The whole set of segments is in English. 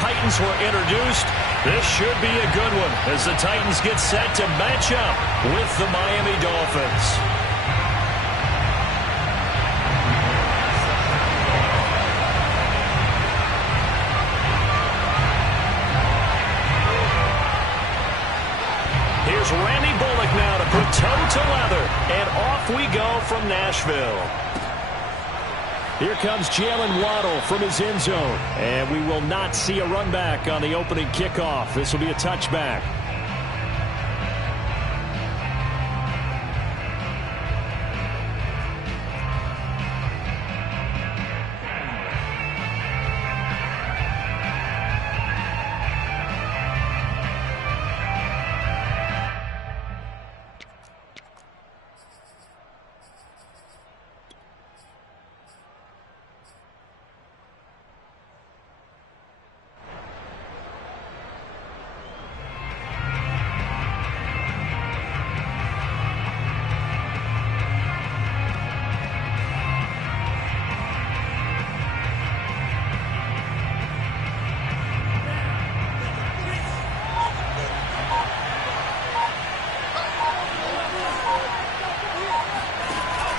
Titans were introduced. This should be a good one as the Titans get set to match up with the Miami Dolphins. Here's Randy Bullock now to put toe to leather, and off we go from Nashville. Here comes Jalen Waddle from his end zone. And we will not see a run back on the opening kickoff. This will be a touchback.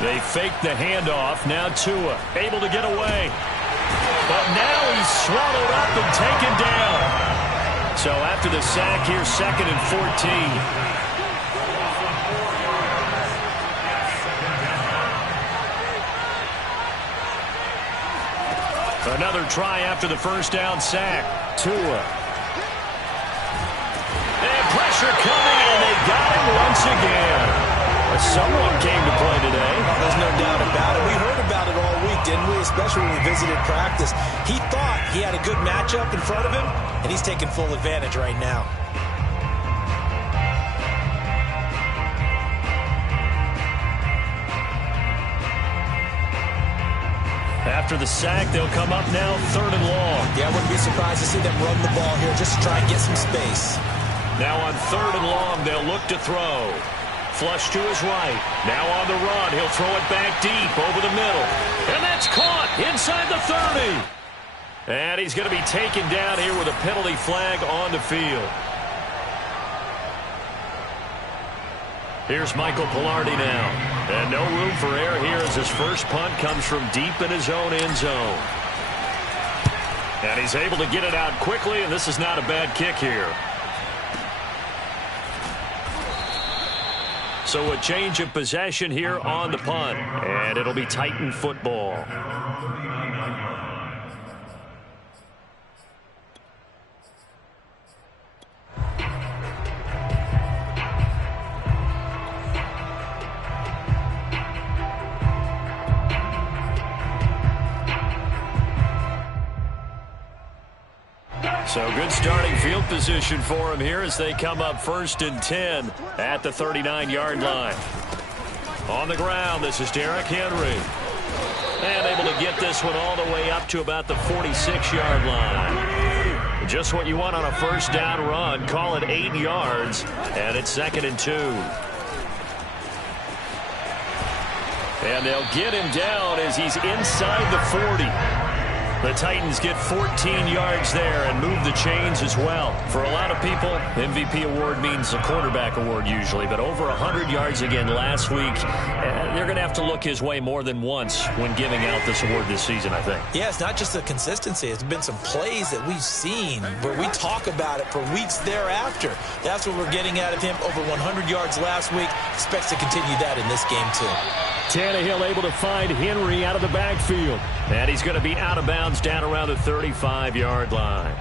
They fake the handoff. Now Tua able to get away. But now he's swallowed up and taken down. So after the sack, here's 2nd and 14. Another try after the first down sack. Tua. And pressure coming, and they got him once again. Someone came to play today. Oh, there's no doubt about it. We heard about it all week, didn't we? Especially when we visited practice. He thought he had a good matchup in front of him, and he's taking full advantage right now. After the sack, they'll come up now 3rd and long. Yeah, I wouldn't be surprised to see them run the ball here just to try and get some space. Now on 3rd and long, they'll look to throw. Flush to his right. Now on the run. He'll throw it back deep over the middle. And that's caught inside the 30. And he's going to be taken down here with a penalty flag on the field. Here's Michael Pilardi now. And no room for error here as his first punt comes from deep in his own end zone. And he's able to get it out quickly, and this is not a bad kick here. So a change of possession here on the punt, and it'll be Titan football. So good starting field position for him here as they come up 1st and 10 at the 39-yard line. On the ground, this is Derrick Henry. And able to get this one all the way up to about the 46-yard line. Just what you want on a first down run. Call it 8 yards, and it's 2nd and 2. And they'll get him down as he's inside the 40. The Titans get 14 yards there and move the chains as well. For a lot of people, MVP award means a quarterback award usually, but over 100 yards again last week. They're going to have to look his way more than once when giving out this award this season, I think. Yeah, it's not just the consistency. It's been some plays that we've seen where we talk about it for weeks thereafter. That's what we're getting out of him. Over 100 yards last week. Expects to continue that in this game, too. Tannehill able to find Henry out of the backfield. And he's going to be out of bounds down around the 35-yard line.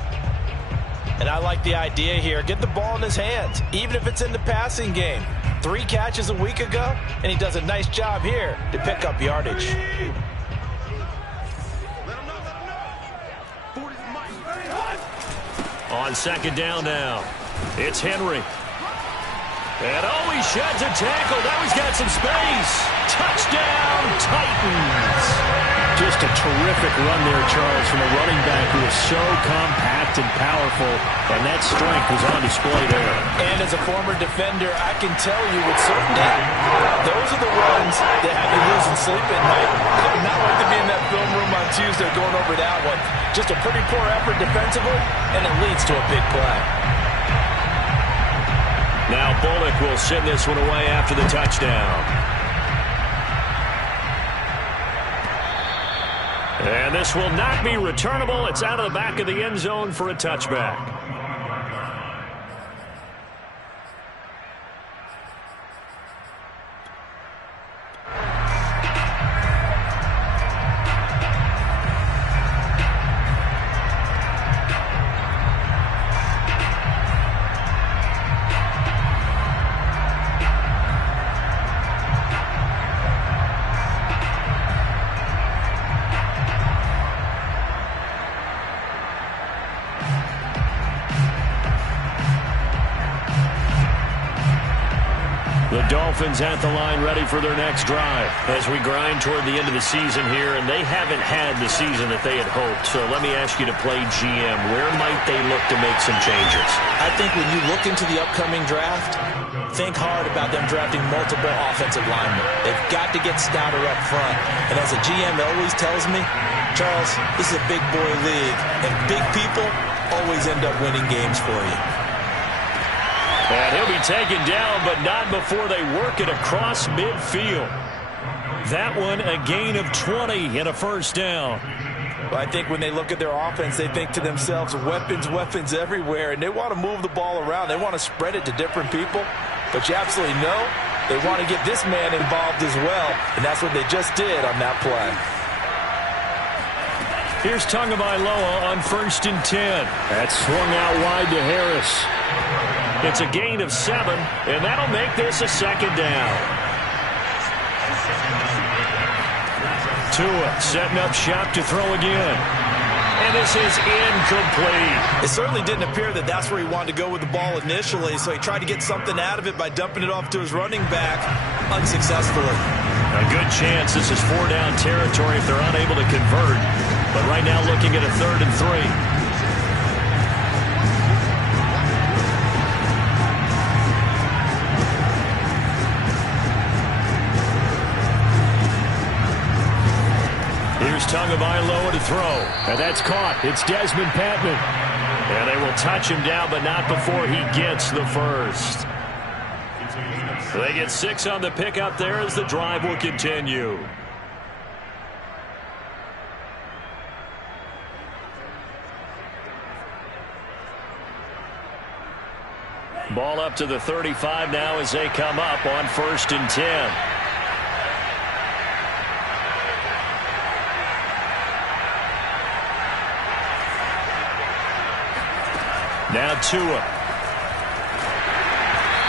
And I like the idea here. Get the ball in his hands, even if it's in the passing game. 3 catches a week ago, and he does a nice job here to pick up yardage. On 2nd down now, it's Henry. And oh, he sheds a tackle. Now he's got some space. Touchdown, Titans. Just Just a terrific run there, Charles, from a running back who is so compact and powerful, and that strength was on display there. And as a former defender, I can tell you with certainty, those are the runs that have you losing sleep at night. I would not like to be in that film room on Tuesday going over that one. Just a pretty poor effort defensively, and it leads to a big play. Now Bullock will send this one away after the touchdown. And this will not be returnable. It's out of the back of the end zone for a touchback. The Dolphins at the line ready for their next drive as we grind toward the end of the season here, and they haven't had the season that they had hoped. So let me ask you to play GM. Where might they look to make some changes? I think when you look into the upcoming draft, think hard about them drafting multiple offensive linemen. They've got to get stouter up front. And as a GM always tells me, Charles, this is a big boy league, and big people always end up winning games for you. And he'll be taken down, but not before they work it across midfield. That one, a gain of 20 and a first down. Well, I think when they look at their offense, they think to themselves, weapons, weapons everywhere, and they want to move the ball around. They want to spread it to different people. But you absolutely know they want to get this man involved as well, and that's what they just did on that play. Here's Tagovailoa on 1st and 10. That's swung out wide to Harris. It's a gain of 7, and that'll make this a second down. Tua setting up shop to throw again. And this is incomplete. It certainly didn't appear that that's where he wanted to go with the ball initially, so he tried to get something out of it by dumping it off to his running back unsuccessfully. A good chance this is 4-down territory if they're unable to convert. But right now looking at a 3rd and 3. Here's Tagovailoa to throw. And that's caught. It's Desmond Patman. And they will touch him down, but not before he gets the first. They get 6 on the pickup there as the drive will continue. Ball up to the 35 now as they come up on 1st and 10. Now Tua.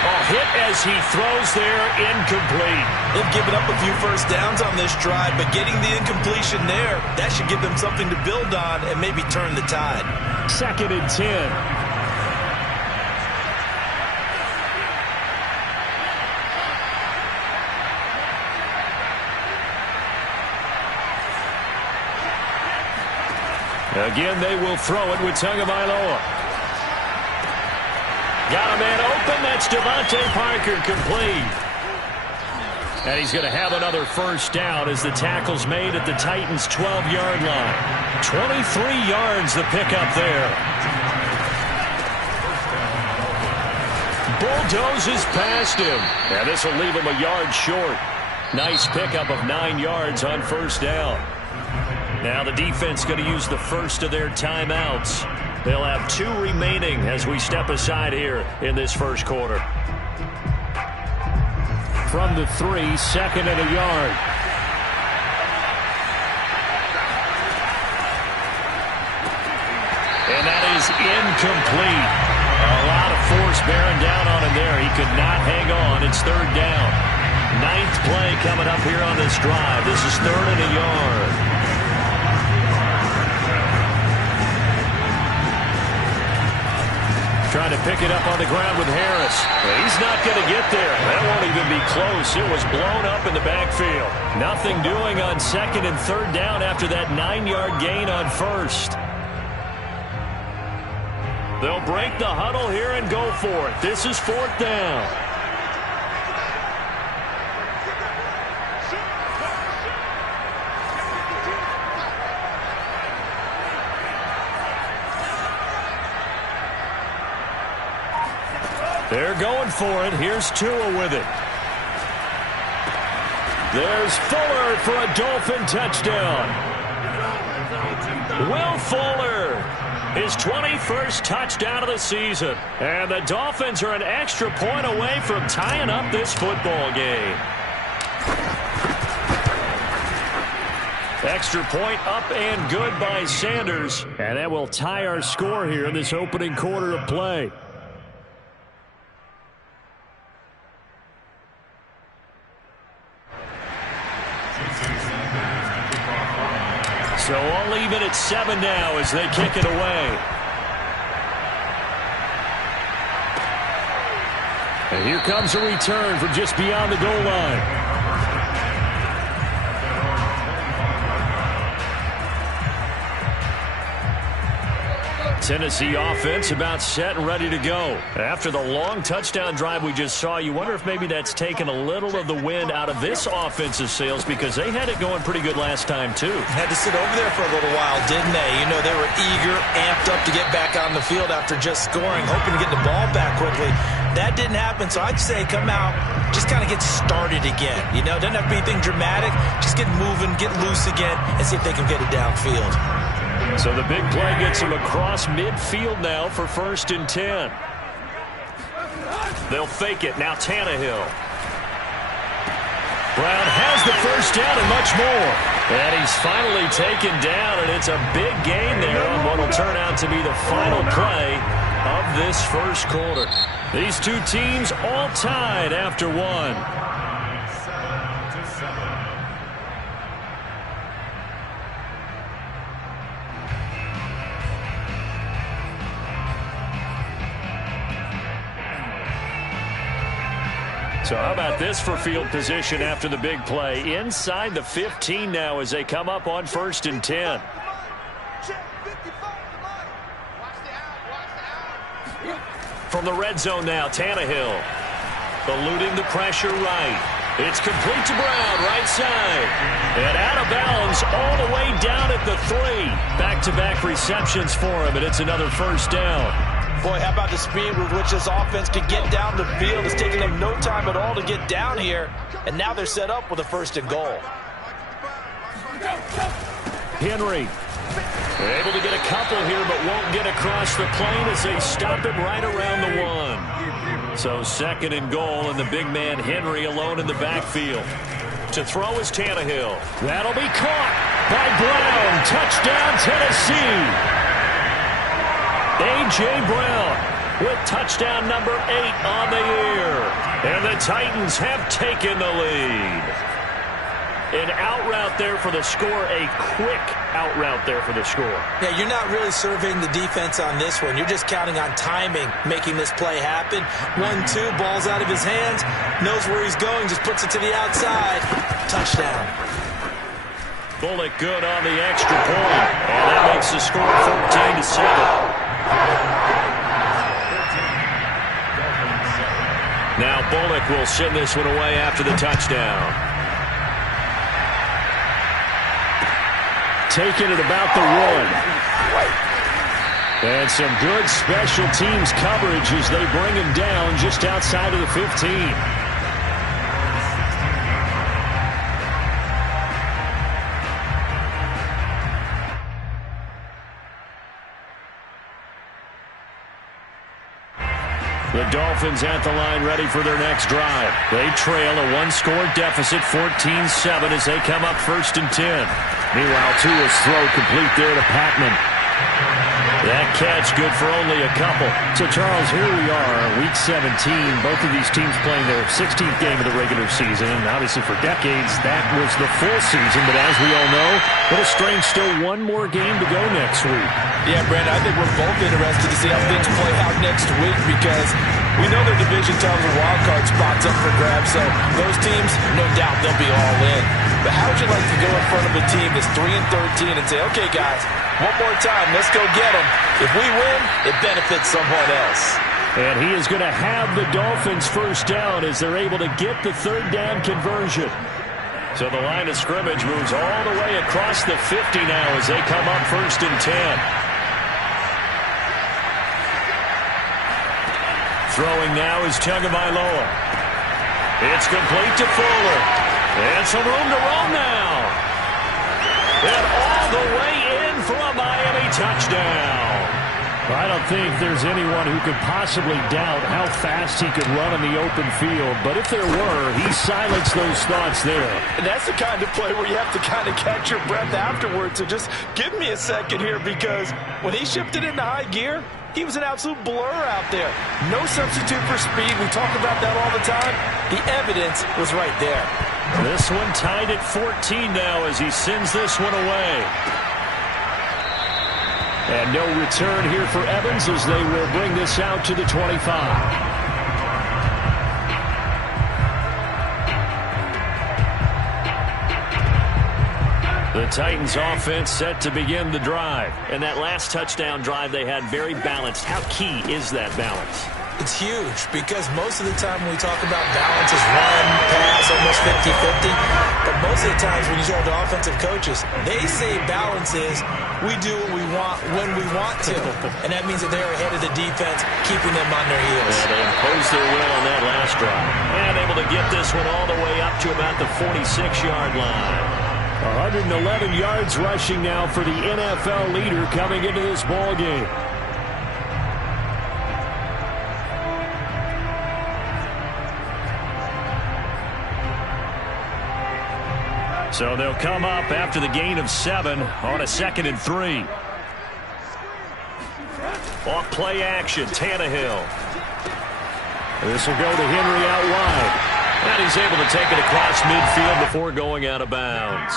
Oh, hit as he throws there, incomplete. They've given up a few first downs on this drive, but getting the incompletion there, that should give them something to build on and maybe turn the tide. 2nd and 10. Again, they will throw it with Tagovailoa. Got a man open. That's Devontae Parker, complete. And he's going to have another first down as the tackle's made at the Titans' 12-yard line. 23 yards the pickup there. Bulldozes past him. And this will leave him a yard short. Nice pickup of 9 yards on first down. Now the defense going to use the first of their timeouts. They'll have 2 remaining as we step aside here in this first quarter. From the 3, 2nd and a yard. And that is incomplete. A lot of force bearing down on him there. He could not hang on. It's 3rd down. 9th play coming up here on this drive. This is 3rd and a yard. Trying to pick it up on the ground with Harris. He's not going to get there. That won't even be close. It was blown up in the backfield. Nothing doing on 2nd and 3rd down after that 9-yard gain on 1st. They'll break the huddle here and go for it. This is 4th down. They're going for it. Here's Tua with it. There's Fuller for a Dolphin touchdown. Will Fuller, his 21st touchdown of the season. And the Dolphins are an extra point away from tying up this football game. Extra point up and good by Sanders. And that will tie our score here in this opening quarter of play. So all even at 7 now as they kick it away. And here comes a return from just beyond the goal line. Tennessee offense about set and ready to go. After the long touchdown drive we just saw, you wonder if maybe that's taken a little of the wind out of this offensive sails because they had it going pretty good last time too. Had to sit over there for a little while, didn't they? You know, they were eager, amped up to get back on the field after just scoring, hoping to get the ball back quickly. That didn't happen, so I'd say come out, just kind of get started again. You know, doesn't have to be anything dramatic. Just get moving, get loose again, and see if they can get it downfield. So the big play gets him across midfield now for 1st and 10. They'll fake it. Now Tannehill. Brown has the first down and much more. And he's finally taken down, and it's a big gain there on what will turn out to be the final play of this first quarter. These two teams all tied after one. So how about this for field position after the big play? Inside the 15 now as they come up on 1st and 10. From the red zone now, Tannehill. Eluding the pressure right. It's complete to Brown, right side. And out of bounds all the way down at the 3. Back-to-back receptions for him, and it's another first down. Boy, how about the speed with which this offense could get down the field? It's taking them no time at all to get down here. And now they're set up with a 1st and goal. Henry. Able to get a couple here, but won't get across the plane as they stop him right around the 1. So 2nd and goal, and the big man Henry alone in the backfield. To throw is Tannehill. That'll be caught by Brown. Touchdown, Tennessee. A.J. Brown with touchdown number 8 on the year. And the Titans have taken the lead. An out route there for the score, a quick out route there for the score. Yeah, you're not really surveying the defense on this one. You're just counting on timing, making this play happen. 1-2, ball's out of his hands, knows where he's going, just puts it to the outside. Touchdown. Bullock good on the extra point. And that makes the score 14-7. Now Bullock will send this one away after the touchdown. Taking it about the 1. And some good special teams coverage as they bring him down just outside of the 15. The Dolphins at the line ready for their next drive. They trail a 1-score deficit, 14-7 as they come up 1st and 10. Meanwhile, Tua's throw complete there to Patman. That catch good for only a couple. So, Charles, here we are, Week 17. Both of these teams playing their 16th game of the regular season. And obviously, for decades, that was the full season. But as we all know, little strange, still one more game to go next week. Yeah, Brandon, I think we're both interested to see how things play out next week because we know their division titles and wild card spots up for grabs. So those teams, no doubt, they'll be all in. But how would you like to go in front of a team that's 3-13 and say, okay, guys, one more time, let's go get them. If we win, it benefits someone else. And he is going to have the Dolphins first down as they're able to get the third down conversion. So the line of scrimmage moves all the way across the 50 now as they come up 1st and 10. Throwing now is Tagovailoa. It's complete to Fuller. And some room to roam now. And all the way in for a Miami touchdown. I don't think there's anyone who could possibly doubt how fast he could run in the open field. But if there were, he silenced those thoughts there. And that's the kind of play where you have to kind of catch your breath afterwards. So just give me a second here because when he shifted into high gear, he was an absolute blur out there. No substitute for speed. We talk about that all the time. The evidence was right there. This one tied at 14 now as he sends this one away. And no return here for Evans as they will bring this out to the 25. The Titans offense set to begin the drive. And that last touchdown drive they had very balanced. How key is that balance? It's huge because most of the time when we talk about balance is run, pass, almost 50-50. But most of the times when you talk to offensive coaches, they say balance is we do what we want when we want to. And that means that they're ahead of the defense, keeping them on their heels. Yeah, they imposed their will on that last drive. And able to get this one all the way up to about the 46-yard line. 111 yards rushing now for the NFL leader coming into this ball game. So they'll come up after the gain of 7 on a 2nd and 3. Off play action, Tannehill. This will go to Henry out wide. And he's able to take it across midfield before going out of bounds.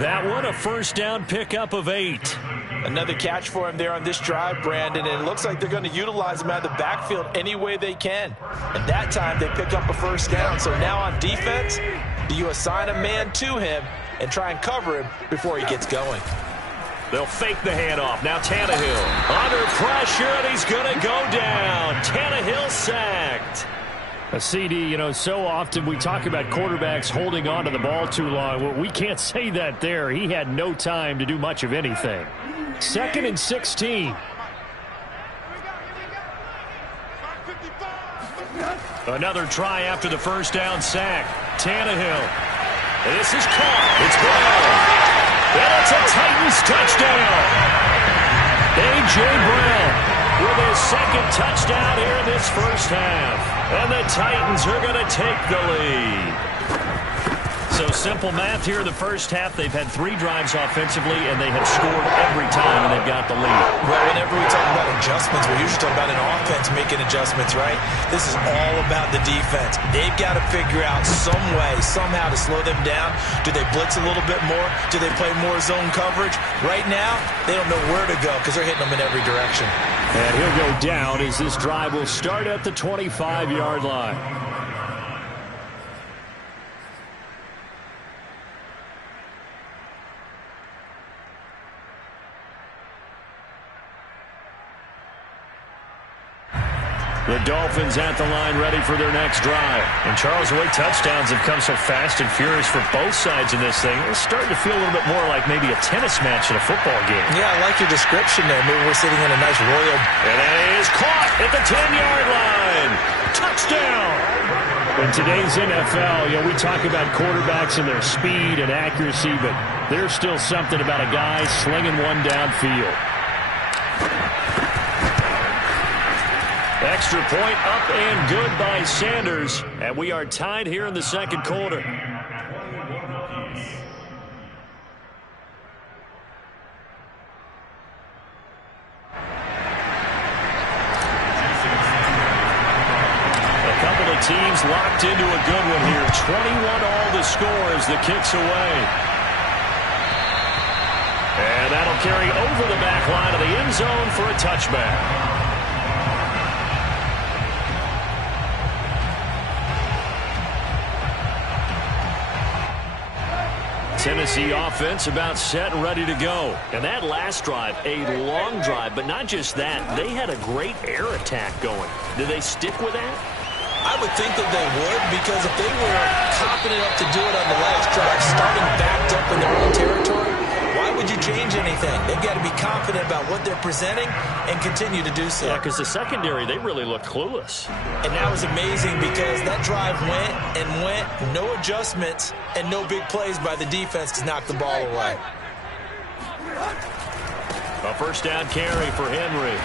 That one, a first down pickup of 8. Another catch for him there on this drive, Brandon, and it looks like they're going to utilize him out of the backfield any way they can. And that time they pick up a first down. So now on defense, do you assign a man to him and try and cover him before he gets going? They'll fake the handoff. Now Tannehill under pressure, and he's going to go down. Tannehill sacked. A CD, you know, so often we talk about quarterbacks holding on to the ball too long. Well, we can't say that there. He had no time to do much of anything. 2nd and 16. Another try after the first down sack. Tannehill. This is caught. It's gone. And it's a Titans touchdown. A.J. Brown with his 2nd touchdown here in this first half. And the Titans are going to take the lead. So simple math here in the first half. They've had 3 drives offensively, and they have scored every time, and they've got the lead. Well, whenever we talk about adjustments, we usually talk about an offense making adjustments, right? This is all about the defense. They've got to figure out some way, somehow to slow them down. Do they blitz a little bit more? Do they play more zone coverage? Right now, they don't know where to go because they're hitting them in every direction. And he'll go down as this drive will start at the 25-yard line. The Dolphins at the line ready for their next drive. And Charles, the way touchdowns have come so fast and furious for both sides in this thing, it's starting to feel a little bit more like maybe a tennis match in a football game. Yeah, I like your description there. Maybe we're sitting in a nice royal. And it is caught at the 10-yard line. Touchdown. In today's NFL, you know, we talk about quarterbacks and their speed and accuracy, but there's still something about a guy slinging one downfield. Extra point up and good by Sanders. And we are tied here in the 2nd quarter. teams locked into a good one here. 21-all the score as the kick's away. And that'll carry over the back line of the end zone for a touchback. Tennessee offense about set and ready to go. And that last drive, a long drive, but not just that. They had a great air attack going. Do they stick with that? I would think that they would, because if they were confident enough to do it on the last drive, starting backed up in their own territory, why would you change anything? They've got to be confident about what they're presenting and continue to do so. Yeah, because the secondary, they really looked clueless. And that was amazing because that drive went and went, no adjustments, and no big plays by the defense to knock the ball away. A first down carry for Henry.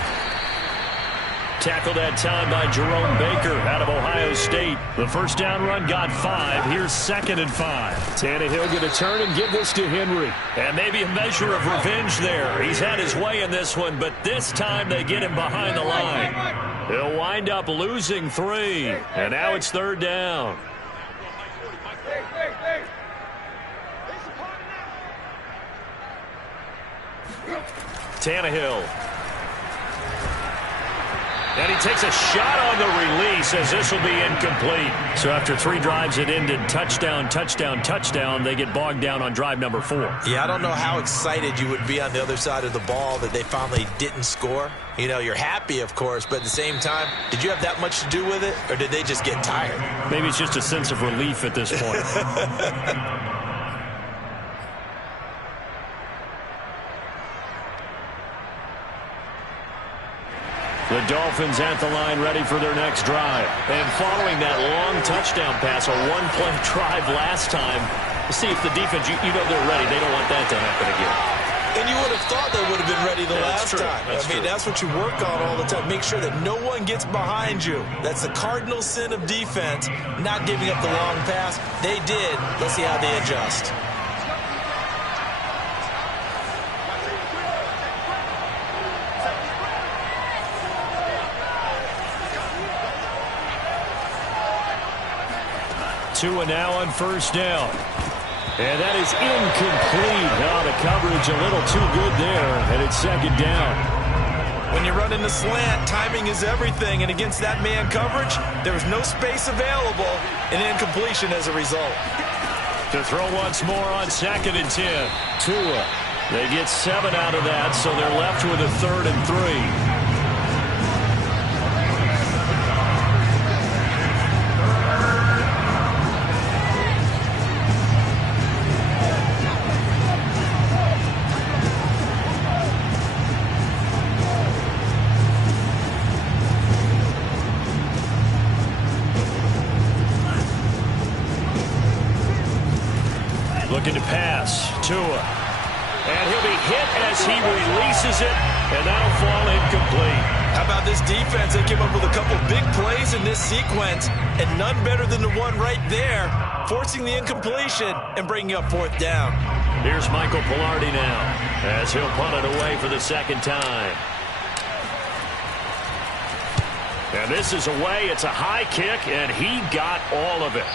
Tackled that time by Jerome Baker out of Ohio State. The first down run got 5. Here's 2nd and 5. Tannehill going to turn and give this to Henry. And maybe a measure of revenge there. He's had his way in this one, but this time they get him behind the line. He'll wind up losing 3. And now it's 3rd down. Tannehill. And he takes a shot on the release as this will be incomplete. So after 3 drives that ended touchdown, touchdown, touchdown, they get bogged down on drive number 4. Yeah, I don't know how excited you would be on the other side of the ball that they finally didn't score. You know, you're happy, of course, but at the same time, did you have that much to do with it, or did they just get tired? Maybe it's just a sense of relief at this point. The Dolphins at the line ready for their next drive. And following that long touchdown pass, a one-play drive last time, see if the defense, you know they're ready. They don't want that to happen again. And you would have thought they would have been ready the last time. That's what you work on all the time. Make sure that no one gets behind you. That's the cardinal sin of defense, not giving up the long pass. They did. Let's see how they adjust. Tua now on first down. And that is incomplete. Now the coverage a little too good there, and it's 2nd down. When you're running the slant, timing is everything, and against that man coverage, there was no space available, and incompletion as a result. To throw once more on 2nd and 10. Tua. They get 7 out of that, so they're left with a 3rd and 3. Looking to pass. Tua. And he'll be hit as he releases it, and that'll fall incomplete. How about this defense? They came up with a couple big plays in this sequence, and none better than the one right there, forcing the incompletion and bringing up 4th down. Here's Michael Pilardi now, as he'll punt it away for the 2nd time. And this is away. It's a high kick, and he got all of it.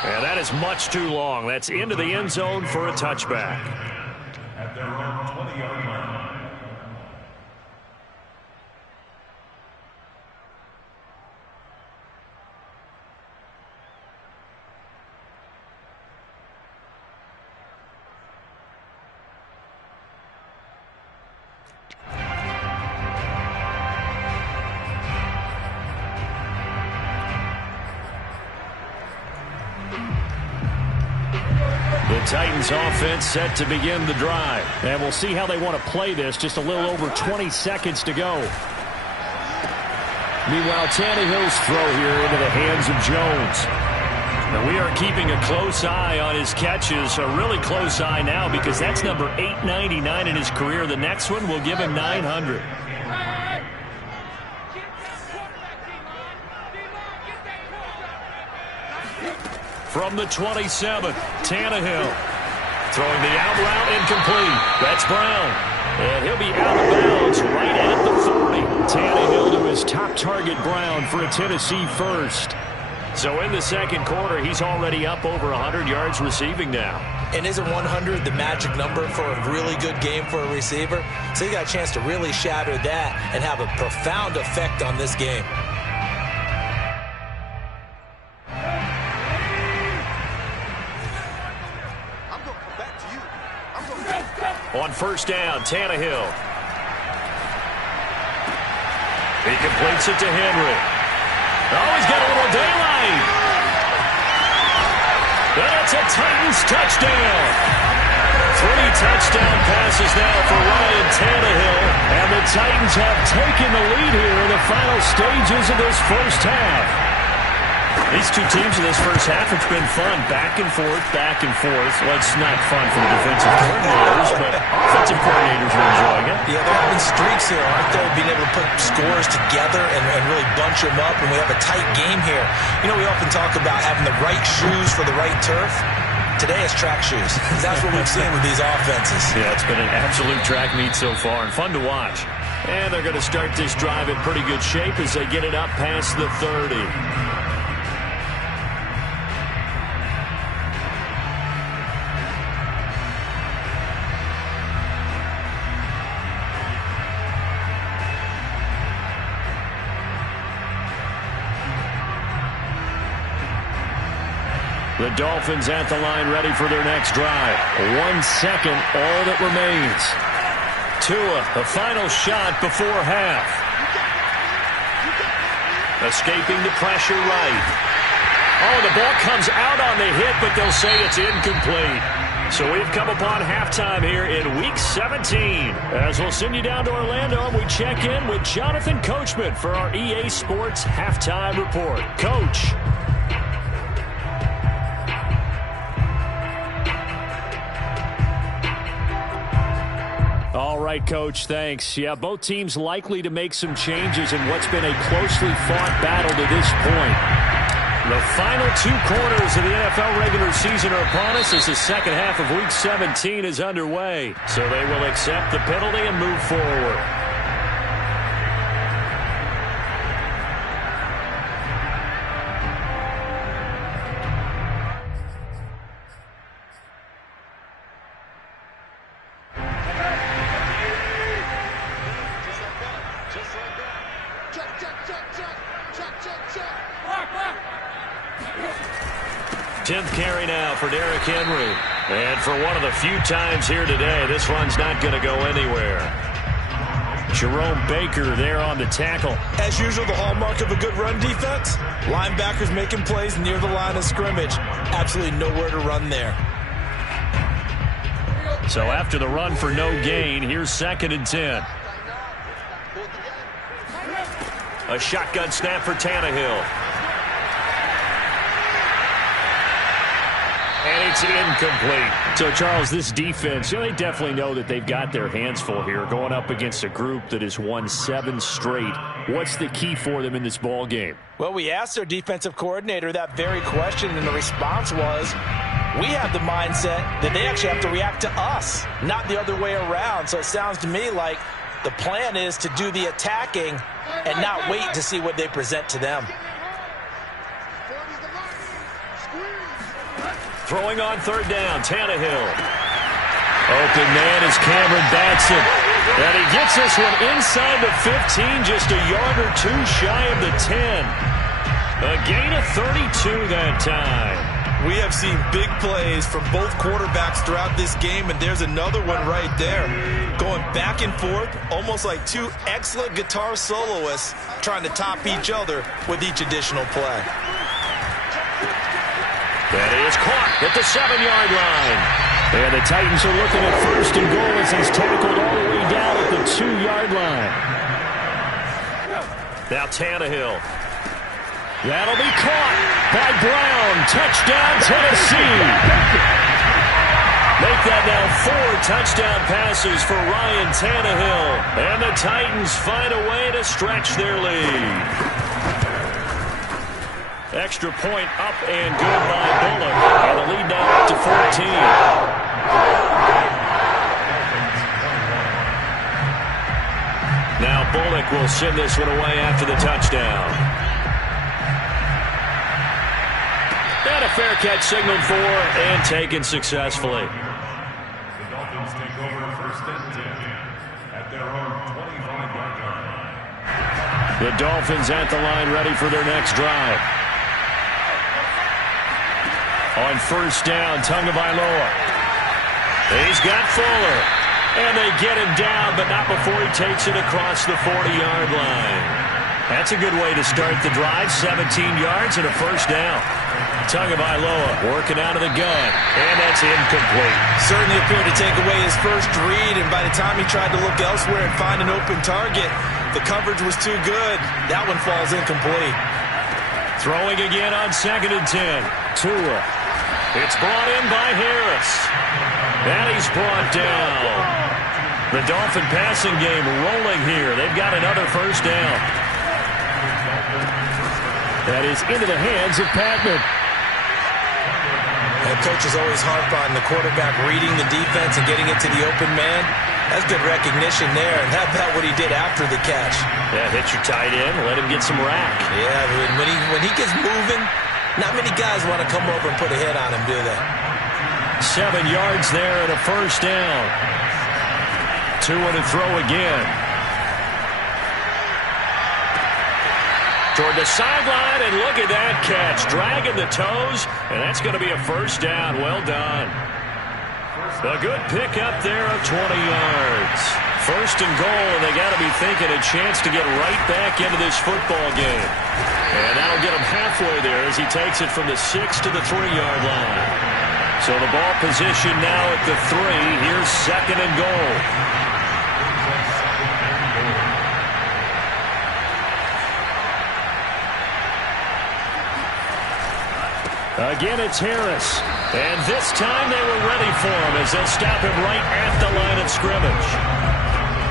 And that is much too long. That's into the end zone for a touchback. At their own 20-yard line. The Titans offense set to begin the drive. And we'll see how they want to play this. Just a little over 20 seconds to go. Meanwhile, Tannehill's throw here into the hands of Jones. And we are keeping a close eye on his catches. A really close eye now because that's number 899 in his career. The next one will give him 900. From the 27, Tannehill. Throwing the out route incomplete. That's Brown. And he'll be out of bounds right at the 40. Tannehill to his top target, Brown, for a Tennessee first. So in the second quarter, he's already up over 100 yards receiving now. And isn't 100 the magic number for a really good game for a receiver? So he got a chance to really shatter that and have a profound effect on this game. On first down, Tannehill. He completes it to Henry. Oh, he's got a little daylight. And it's a Titans touchdown. 3 touchdown passes now for Ryan Tannehill. And the Titans have taken the lead here in the final stages of this first half. These two teams in this first half, it's been fun. Back and forth, back and forth. Well, it's not fun for the defensive coordinators, but offensive coordinators are enjoying it. Yeah, they're having streaks here, aren't they? Being able to put scores together and really bunch them up, and we have a tight game here. You know, we often talk about having the right shoes for the right turf. Today it's track shoes. That's what we've seen with these offenses. Yeah, it's been an absolute track meet so far, and fun to watch. And they're going to start this drive in pretty good shape as they get it up past the 30. The Dolphins at the line ready for their next drive. 1 second, all that remains. Tua, the final shot before half. Escaping the pressure right. Oh, the ball comes out on the hit, but they'll say it's incomplete. So we've come upon halftime here in Week 17. As we'll send you down to Orlando, and we check in with Jonathan Coachman for our EA Sports Halftime Report. Coach. All right, Coach, thanks. Yeah, both teams likely to make some changes in what's been a closely fought battle to this point. The final 2 quarters of the NFL regular season are upon us as the second half of Week 17 is underway. So they will accept the penalty and move forward. Carry now for Derrick Henry. And for one of the few times here today, this run's not going to go anywhere. Jerome Baker there on the tackle. As usual, the hallmark of a good run defense, linebackers making plays near the line of scrimmage. Absolutely nowhere to run there. So after the run for no gain, here's 2nd and 10. A shotgun snap for Tannehill. And it's incomplete. So, Charles, this defense, they definitely know that they've got their hands full here going up against a group that has won 7 straight. What's the key for them in this ball game? Well, we asked their defensive coordinator that very question, and the response was, we have the mindset that they actually have to react to us, not the other way around. So it sounds to me like the plan is to do the attacking and not wait to see what they present to them. Throwing on 3rd down, Tannehill. Open man is Cameron Batson. And he gets this one inside the 15, just a yard or 2 shy of the 10. A gain of 32 that time. We have seen big plays from both quarterbacks throughout this game, and there's another one right there. Going back and forth, almost like 2 excellent guitar soloists trying to top each other with each additional play. That is caught at the 7-yard line. And the Titans are looking at 1st and goal as he's tackled all the way down at the 2-yard line. Now Tannehill. That'll be caught by Brown. Touchdown, Tennessee. Make that now 4 touchdown passes for Ryan Tannehill. And the Titans find a way to stretch their lead. Extra point up and good by Bullock. And the lead now up to 14. Now Bullock will send this one away after the touchdown. And a fair catch signaled for and taken successfully. The Dolphins take over first and 10 at their own 25-yard line. The Dolphins at the line ready for their next drive. On first down, Tagovailoa. He's got Fuller. And they get him down, but not before he takes it across the 40-yard line. That's a good way to start the drive. 17 yards and a first down. Tagovailoa working out of the gun. And that's incomplete. Certainly appeared to take away his first read, and by the time he tried to look elsewhere and find an open target, the coverage was too good. That one falls incomplete. Throwing again on 2nd and 10. Tua. It's brought in by Harris. And he's brought down. The Dolphin passing game rolling here. They've got another first down. That is into the hands of Patman. And coaches always harp on the quarterback reading the defense and getting it to the open man. That's good recognition there. And how about what he did after the catch? Yeah, hit your tight end, let him get some rack. Yeah, when he gets moving, not many guys want to come over and put a hit on him, do they? 7 yards there and a first down. Tua to throw again. Toward the sideline, and look at that catch. Dragging the toes, and that's going to be a first down. Well done. A good pick up there of 20 yards. First and goal, and they got to be thinking a chance to get right back into this football game. And that'll get him halfway there as he takes it from the 6 to the 3-yard line. So the ball position now at the 3. Here's 2nd and goal. Again, it's Harris. And this time they were ready for him as they'll stop him right at the line of scrimmage.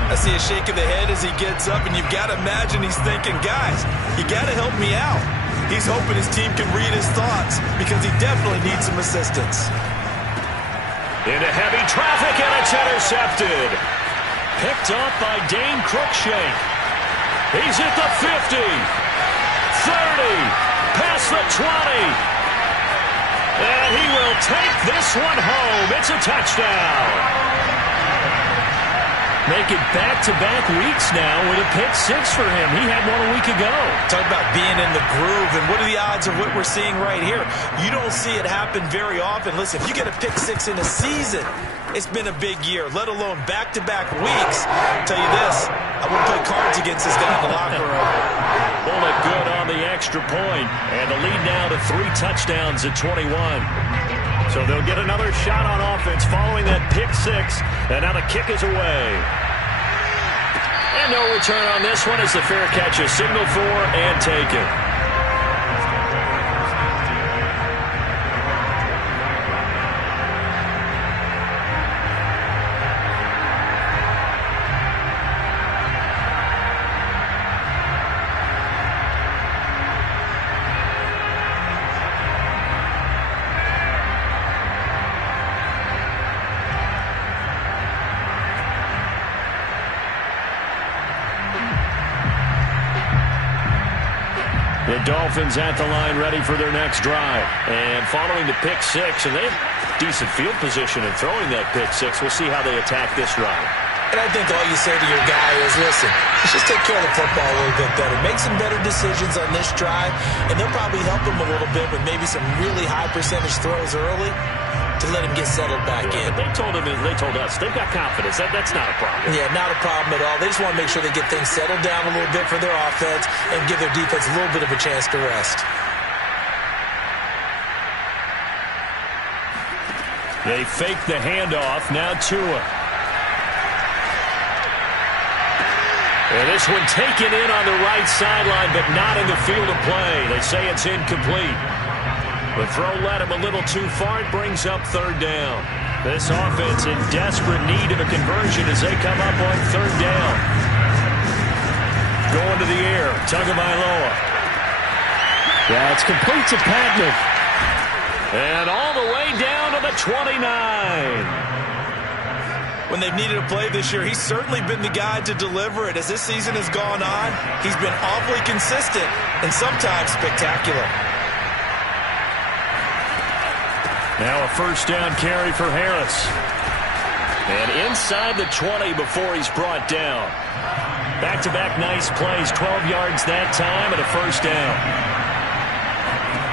I see a shake of the head as he gets up, and you've got to imagine he's thinking, guys, you got to help me out. He's hoping his team can read his thoughts because he definitely needs some assistance. Into heavy traffic, and it's intercepted. Picked off by Dane Cruikshank. He's at the 50, 30, past the 20. And he will take this one home. It's a touchdown. Make it back-to-back weeks now with a pick 6 for him. He had one a week ago. Talk about being in the groove, and what are the odds of what we're seeing right here? You don't see it happen very often. Listen, if you get a pick 6 in a season, it's been a big year, let alone back-to-back weeks. I'll tell you this, I wouldn't play cards against this guy in the locker room. Pull it good on the extra point, and the lead now to 3 touchdowns at 21. So they'll get another shot on offense following that pick 6, and now the kick is away. And no return on this one as the fair catch is signaled for and taken. The Dolphins at the line ready for their next drive. And following the pick 6, and they have decent field position in throwing that pick 6. We'll see how they attack this drive. And I think all you say to your guy is, listen, let's just take care of the football a little bit better. Make some better decisions on this drive, and they'll probably help him a little bit with maybe some really high percentage throws early to let him get settled back in. They told us they've got confidence. That's not a problem. Yeah, not a problem at all. They just want to make sure they get things settled down a little bit for their offense and give their defense a little bit of a chance to rest. They fake the handoff. Now Tua. And this one taken in on the right sideline, but not in the field of play. They say it's incomplete. The throw led him a little too far. It brings up 3rd down. This offense in desperate need of a conversion as they come up on 3rd down. Going to the air. Tagovailoa. Yeah, it's complete to Patman. And all the way down to the 29. When they've needed a play this year, he's certainly been the guy to deliver it. As this season has gone on, he's been awfully consistent and sometimes spectacular. Now a first down carry for Harris. And inside the 20 before he's brought down. Back-to-back nice plays, 12 yards that time and a first down.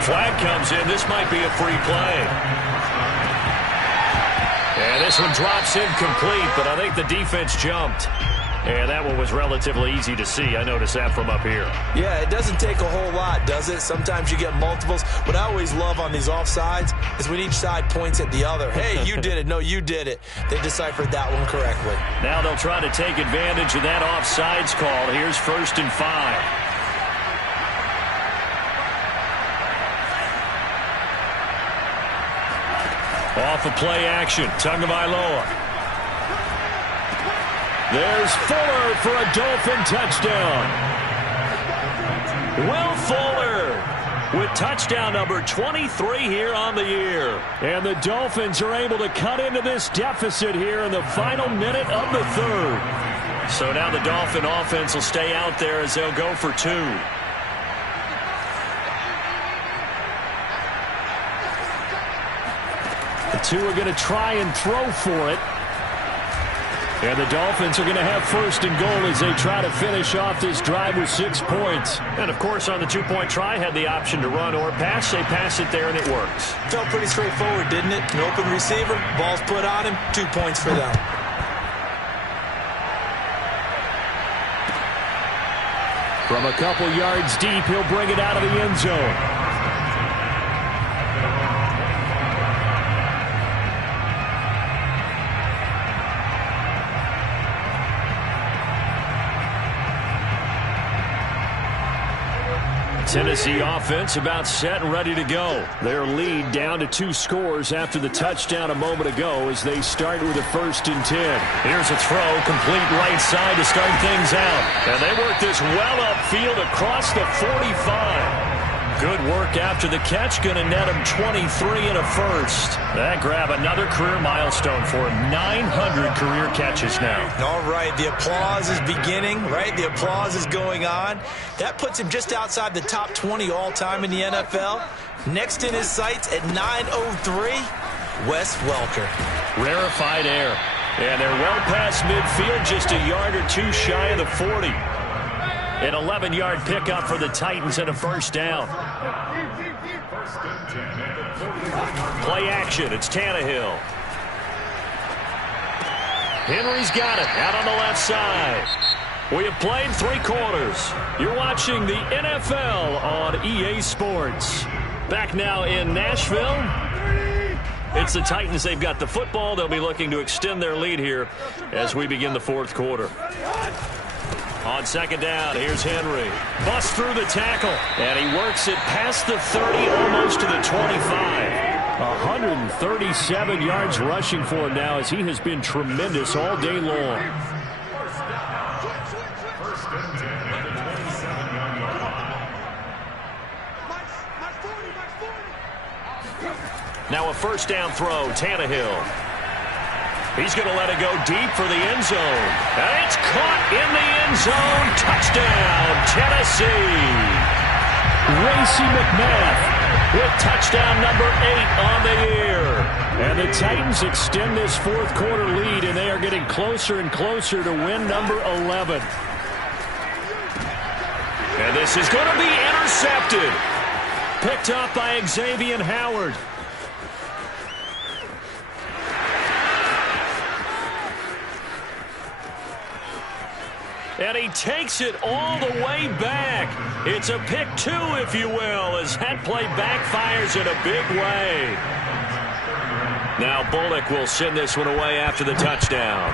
Flag comes in. This might be a free play. And this one drops incomplete, but I think the defense jumped. And that one was relatively easy to see. I noticed that from up here. Yeah, it doesn't take a whole lot, does it? Sometimes you get multiples. What I always love on these offsides is when each side points at the other. Hey, you did it. No, you did it. They deciphered that one correctly. Now they'll try to take advantage of that offsides call. Here's 1st and 5. Off of play action. Tagovailoa. There's Fuller for a Dolphin touchdown. Will Fuller with touchdown number 23 here on the year. And the Dolphins are able to cut into this deficit here in the final minute of the third. So now the Dolphin offense will stay out there as they'll go for 2. The 2 are going to try and throw for it. And the Dolphins are going to have 1st and goal as they try to finish off this drive with 6 points. And, of course, on the 2-point try, had the option to run or pass. They pass it there, and it works. Felt pretty straightforward, didn't it? An open receiver, ball's put on him, 2 points for them. From a couple yards deep, he'll bring it out of the end zone. Tennessee offense about set and ready to go. Their lead down to 2 scores after the touchdown a moment ago as they start with a 1st and 10. Here's a throw, complete right side to start things out. And they work this well upfield across the 45. Good work after the catch. Going to net him 23 and a first. That grab another career milestone for him. 900 career catches now. All right, the applause is beginning, right? The applause is going on. That puts him just outside the top 20 all-time in the NFL. Next in his sights at 903, Wes Welker. Rarefied air. And they're well past midfield, just a yard or 2 shy of the 40. An 11-yard pickup for the Titans and a first down. Play action. It's Tannehill. Henry's got it out on the left side. We have played 3 quarters. You're watching the NFL on EA Sports. Back now in Nashville. It's the Titans. They've got the football. They'll be looking to extend their lead here as we begin the 4th quarter. On 2nd down, here's Henry. Busts through the tackle, and he works it past the 30, almost to the 25. 137 yards rushing for him now as he has been tremendous all day long. Now a first down throw, Tannehill. He's going to let it go deep for the end zone. And it's caught in the end zone. Touchdown, Tennessee. Racey McMath with touchdown number 8 on the year. And the Titans extend this 4th quarter lead, and they are getting closer and closer to win number 11. And this is going to be intercepted. Picked up by Xavier Howard. And he takes it all the way back. It's a pick 2, if you will, as that play backfires in a big way. Now Bullock will send this one away after the touchdown.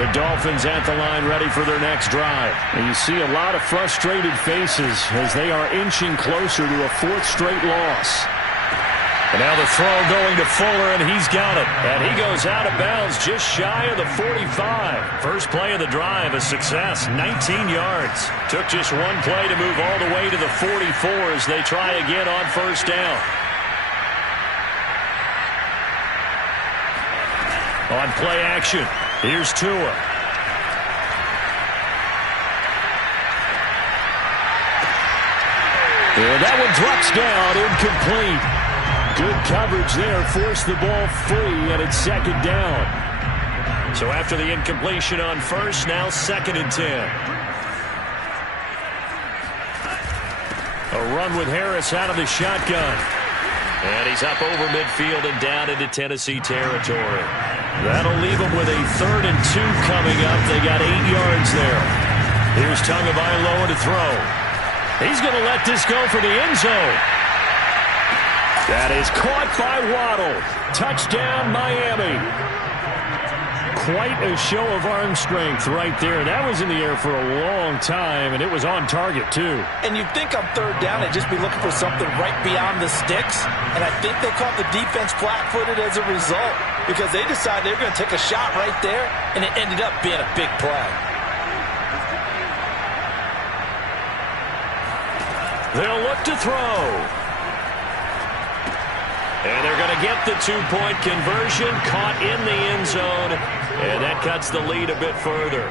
The Dolphins at the line ready for their next drive. And you see a lot of frustrated faces as they are inching closer to a 4th straight loss. And now the throw going to Fuller, and he's got it. And he goes out of bounds just shy of the 45. First play of the drive, a success, 19 yards. Took just one play to move all the way to the 44 as they try again on first down. On play action, here's Tua. And that one drops down, incomplete. Good coverage there, forced the ball free, and it's second down. So after the incompletion on first, now 2nd and 10. A run with Harris out of the shotgun. And he's up over midfield and down into Tennessee territory. That'll leave them with a 3rd and 2 coming up. They got 8 yards there. Here's Tagovailoa to throw. He's going to let this go for the end zone. That is caught by Waddle. Touchdown, Miami. Quite a show of arm strength right there. That was in the air for a long time, and it was on target, too. And you'd think on 3rd down, they'd just be looking for something right beyond the sticks. And I think they caught the defense flat-footed as a result because they decided they were going to take a shot right there, and it ended up being a big play. They'll look to throw. And they're going to get the 2-point conversion, caught in the end zone, and that cuts the lead a bit further.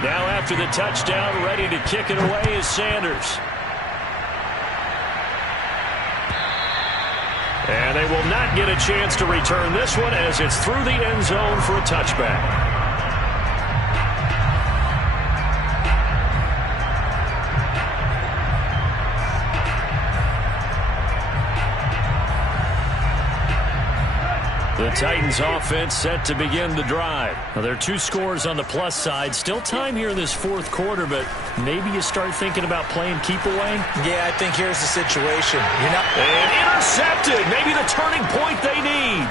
Now after the touchdown, ready to kick it away is Sanders. And they will not get a chance to return this one as it's through the end zone for a touchback. The Titans offense set to begin the drive. Now, there are 2 scores on the plus side. Still time here in this 4th quarter, but maybe you start thinking about playing keep away. Yeah, I think here's the situation. And intercepted. Maybe the turning point they need.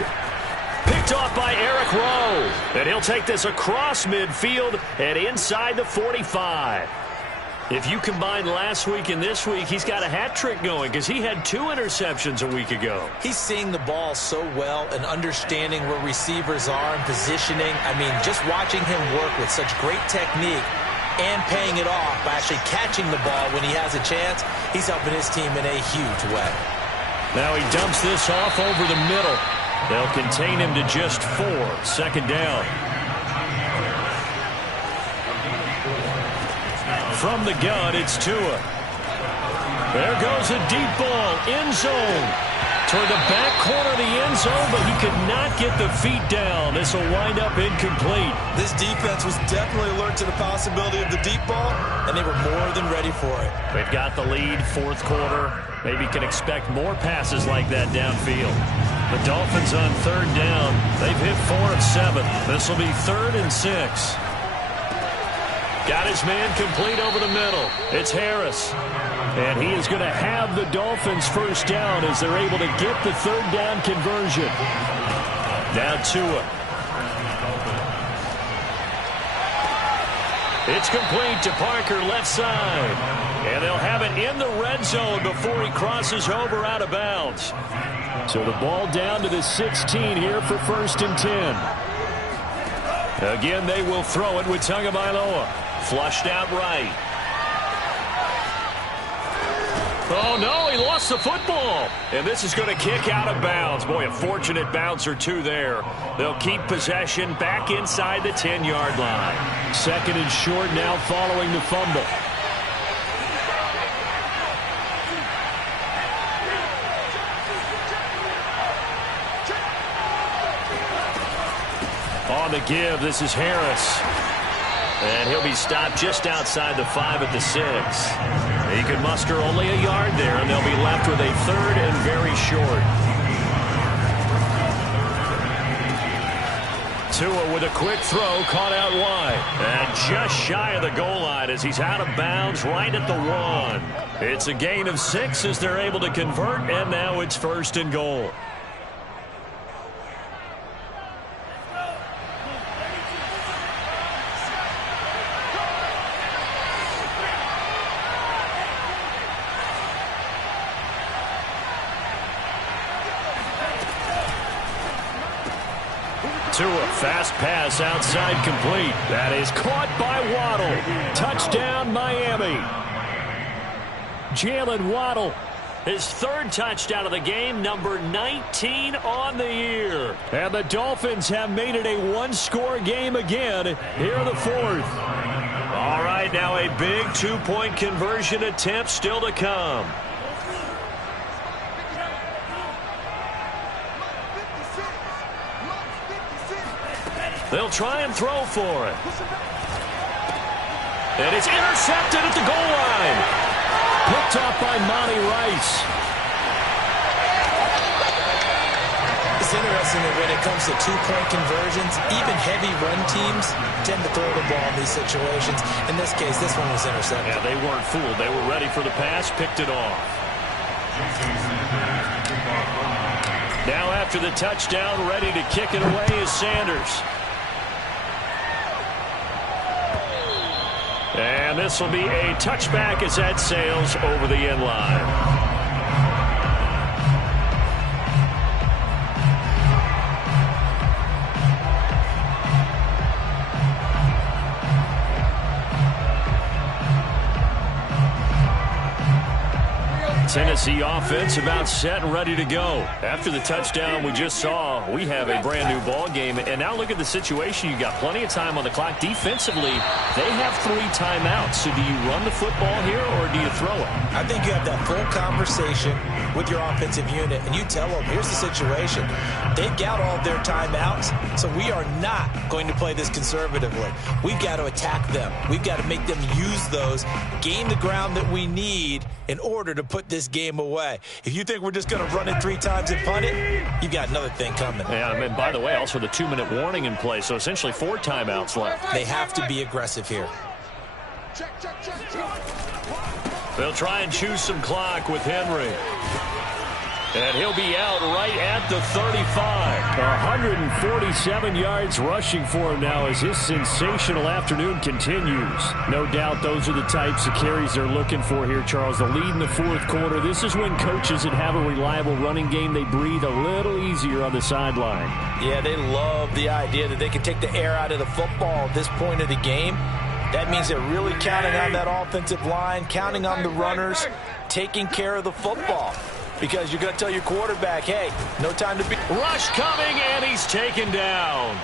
Picked off by Eric Rowe. And he'll take this across midfield and inside the 45. If you combine last week and this week, he's got a hat trick going because he had 2 interceptions a week ago. He's seeing the ball so well and understanding where receivers are and positioning. I mean, just watching him work with such great technique and paying it off by actually catching the ball when he has a chance, he's helping his team in a huge way. Now he dumps this off over the middle. They'll contain him to just 4. 2nd down. From the gun, it's Tua. There goes a deep ball, end zone. Toward the back corner of the end zone, but he could not get the feet down. This will wind up incomplete. This defense was definitely alert to the possibility of the deep ball, and they were more than ready for it. They've got the lead, 4th quarter. Maybe can expect more passes like that downfield. The Dolphins on 3rd down. They've hit 4 of 7. This will be 3rd and 6. Got his man complete over the middle. It's Harris. And he is going to have the Dolphins first down as they're able to get the 3rd down conversion. Now Tua. It's complete to Parker, left side. And they'll have it in the red zone before he crosses over out of bounds. So the ball down to the 16 here for 1st and 10. Again, they will throw it with Tagovailoa. Flushed out right. Oh, no, he lost the football. And this is going to kick out of bounds. Boy, a fortunate bounce or 2 there. They'll keep possession back inside the 10-yard line. 2nd and short now following the fumble. On the give, this is Harris. And he'll be stopped just outside the 5 at the 6. He can muster only a yard there, and they'll be left with a 3rd and very short. Tua with a quick throw, caught out wide. And just shy of the goal line as he's out of bounds right at the 1. It's a gain of 6 as they're able to convert, and now it's 1st and goal. Tua, fast pass outside complete. That is caught by Waddle. Touchdown, Miami. Jalen Waddle His third touchdown of the game, number 19 on the year. And the Dolphins have made it a one-score game again here in the fourth. All right, now a big two-point conversion attempt still to come. They'll try and throw for it. And it's intercepted at the goal line. Picked off by Monty Rice. It's interesting that when it comes to two-point conversions, even heavy run teams tend to throw the ball in these situations. In this case, this one was intercepted. Yeah, they weren't fooled. They were ready for the pass, picked it off. Now after the touchdown, ready to kick it away is Sanders. And this will be a touchback as that sails over the end line. Tennessee offense about set and ready to go. After the touchdown we just saw, we have a brand new ball game. And now look at the situation. You got plenty of time on the clock. Defensively, they have 3 timeouts. So do you run the football here or do you throw it? I think you have that full conversation with your offensive unit, and you tell them, here's the situation. They've got all of their timeouts, so we are not going to play this conservatively. We've got to attack them. We've got to make them use those, gain the ground that we need in order to put this game away. If you think we're just going to run it 3 times and punt it, you've got another thing coming. Yeah, and by the way, also the 2-minute warning in play, so essentially 4 timeouts left. They have to be aggressive here. They'll try and choose some clock with Henry. And he'll be out right at the 35. 147 yards rushing for him now as his sensational afternoon continues. No doubt those are the types of carries they're looking for here, Charles. The lead in the fourth quarter. This is when coaches that have a reliable running game, they breathe a little easier on the sideline. Yeah, they love the idea that they can take the air out of the football at this point of the game. That means they're really counting on that offensive line, counting on the runners, taking care of the football. Because you're going to tell your quarterback, hey, no time to be. Rush coming, and he's taken down.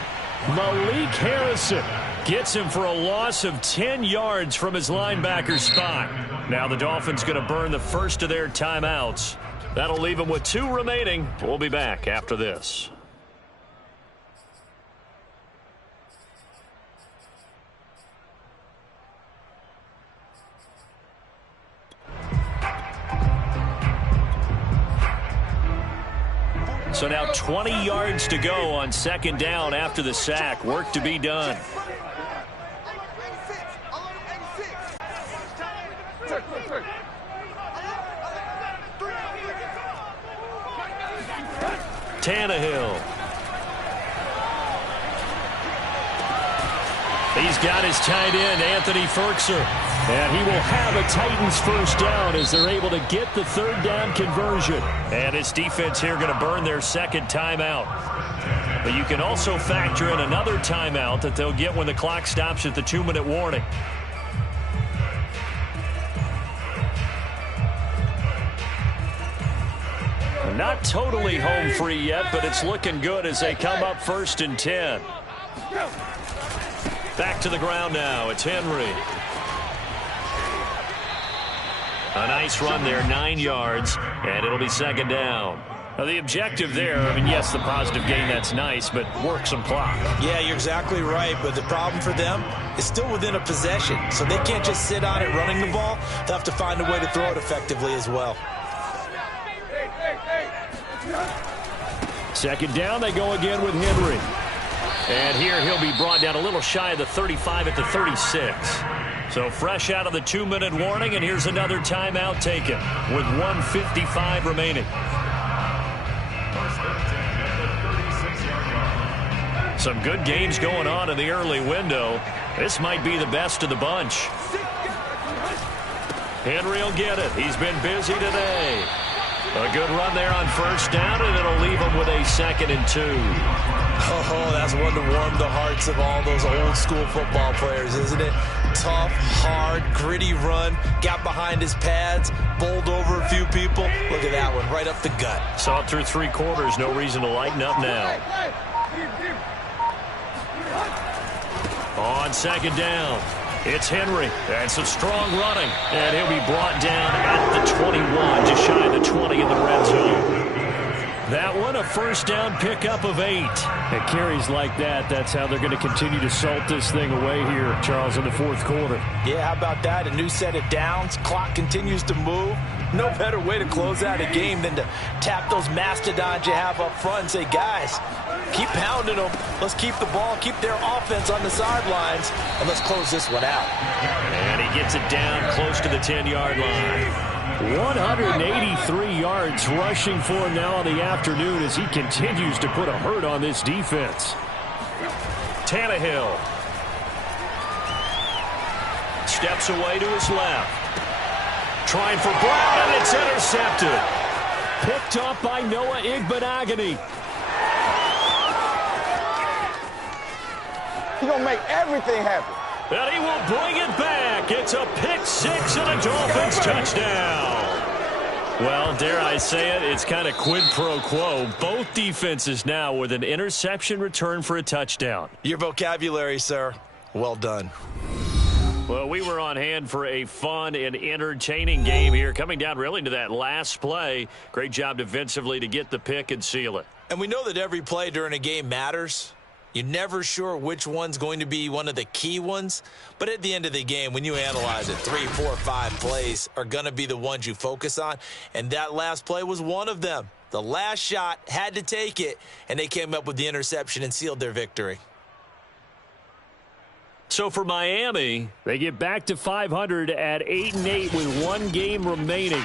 Malik Harrison gets him for a loss of 10 yards from his linebacker spot. Now the Dolphins going to burn the first of their timeouts. That'll leave them with 2 remaining. We'll be back after this. So now 20 yards to go on second down after the sack. Work to be done. Tannehill. He's got his tight end, Anthony Ferkser. And he will have a Titans first down as they're able to get the third down conversion. And his defense here going to burn their second timeout. But you can also factor in another timeout that they'll get when the clock stops at the 2-minute warning. Not totally home free yet, but it's looking good as they come up 1st and 10. Back to the ground now. It's Henry. A nice run there, 9 yards, and it'll be second down. Now the objective there, I mean, yes, the positive gain, that's nice, but work some clock. Yeah, you're exactly right, but the problem for them is still within a possession, so they can't just sit on it running the ball. They'll have to find a way to throw it effectively as well. Second down, they go again with Henry. And here he'll be brought down a little shy of the 35 at the 36. So fresh out of the 2-minute warning, and here's another timeout taken with 1:55 remaining. Some good games going on in the early window. This might be the best of the bunch. Henry will get it. He's been busy today. A good run there on first down, and it'll leave them with a 2nd and 2. Oh, that's one to warm the hearts of all those old-school football players, isn't it? Tough, hard, gritty run. Got behind his pads, bowled over a few people. Look at that one, right up the gut. Saw it through 3 quarters. No reason to lighten up now. On 2nd down, it's Henry. And some strong running. And he'll be brought down at the 21, just shy of the 20 in the red zone. That one, a first down pickup of 8. At carries like that, that's how they're going to continue to salt this thing away here, Charles, in the 4th quarter. Yeah, how about that? A new set of downs. Clock continues to move. No better way to close out a game than to tap those mastodons you have up front and say, guys, keep pounding them. Let's keep the ball, keep their offense on the sidelines, and let's close this one out. And he gets it down close to the 10-yard line. 183 yards rushing for him now on the afternoon as he continues to put a hurt on this defense. Tannehill steps away to his left. Trying for Brown, and it's intercepted. Picked up by Noah Igbenogany. He's going to make everything happen. And he will bring it back. It's a pick 6 and a Dolphins touchdown. Well, dare I say it, it's kind of quid pro quo. Both defenses now with an interception return for a touchdown. Your vocabulary, sir. Well done. Well, we were on hand for a fun and entertaining game here. Coming down really to that last play. Great job defensively to get the pick and seal it. And we know that every play during a game matters. You're never sure which one's going to be one of the key ones. But at the end of the game, when you analyze it, 3, 4, 5 plays are going to be the ones you focus on. And that last play was one of them. The last shot had to take it, and they came up with the interception and sealed their victory. So for Miami, they get back to 500 at 8-8 with 1 game remaining.